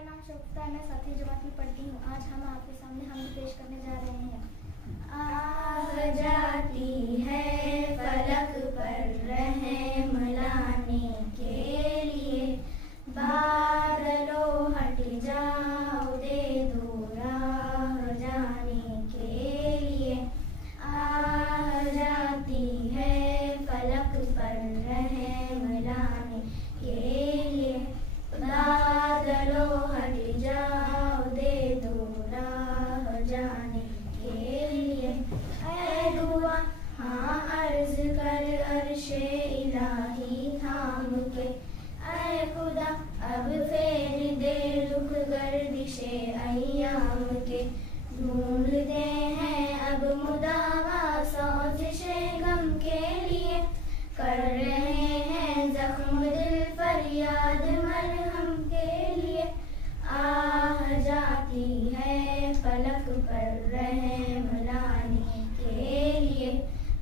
मेरा नाम शोभता है, मैं 7वीं जमात में पढ़ती हूँ। आज हम आपके सामने हम पेश करने जा रहे हैं। आह जाती है फलक पर रहम लाने के लिए, बादलों हट जाओ दे दो राह जाने के लिए। आह जाती है फलक पर रहम लाने के लिए, बादलों हट जाओ दे दो राह जाने के लिए। ऐ दुआ हाँ अर्ज कर अर्शे इलाही थाम के, ऐ खुदा अब फेर दे रुख गर्दिशे अय्याम के। ढूंढते हैं अब मुदावा सोजिशे गम के लिए, कर रहे हैं जख्म दिल फरियाद मरहम के लिए। आह जाती है फलक पर रहम लाने के लिए,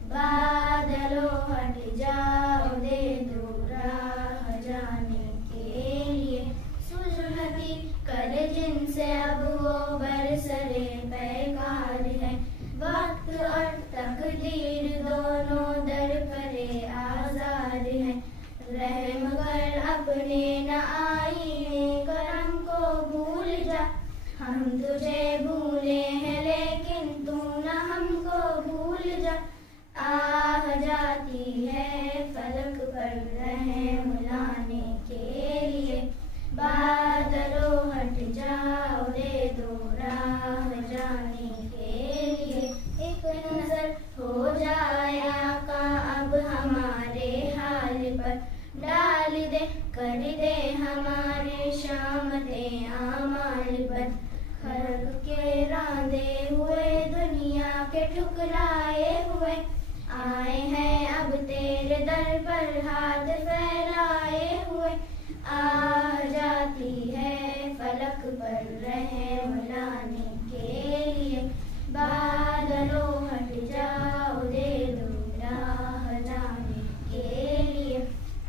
बादलों हट जाओ दे दो राह जाने के लिए। सुलहती कर जिनसे अब वो बरसरे पैकार है, वक्त और तकदीर दोनों दर परे आजाद है। रहम कर अपने न आईने करम को भूल जा, हम तुझे भूले हैं लेकिन तू न हमको भूल जा। आह जाती है फलक पर रहम लाने के लिए, बादलों हट जाओ दे दो राह जाने के लिए। एक नजर हो जाए आका अब हमारे हाल पर, डाल दे कर दे हमारे शामते आमाल पर। खर्क के रांधे हुए दुनिया के ठुकराए हुए, आए हैं अब तेरे दर पर हाथ फैलाए हुए। आह जाती है फलक पर रहम लाने के लिए, बादलों हट जाओ दे दो राह जाने के लिए।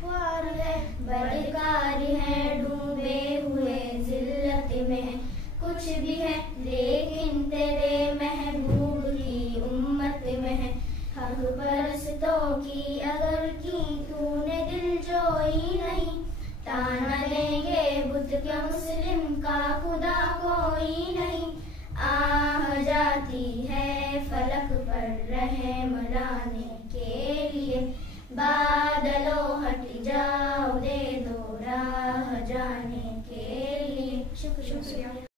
ख्वार है बदकार है डूबे हुए जिल्लत में, कुछ भी है लेकिन तेरे महबूब की उम्मत में है। हक परस्तों की अगर की तूने दिल जोई नहीं, ताना देंगे बुत क्या मुस्लिम का खुदा कोई नहीं। आह जाती है फलक पर रहम लाने के लिए, बादलों हट जाओ दे दो राह जाने के लिए। शुक्रिया।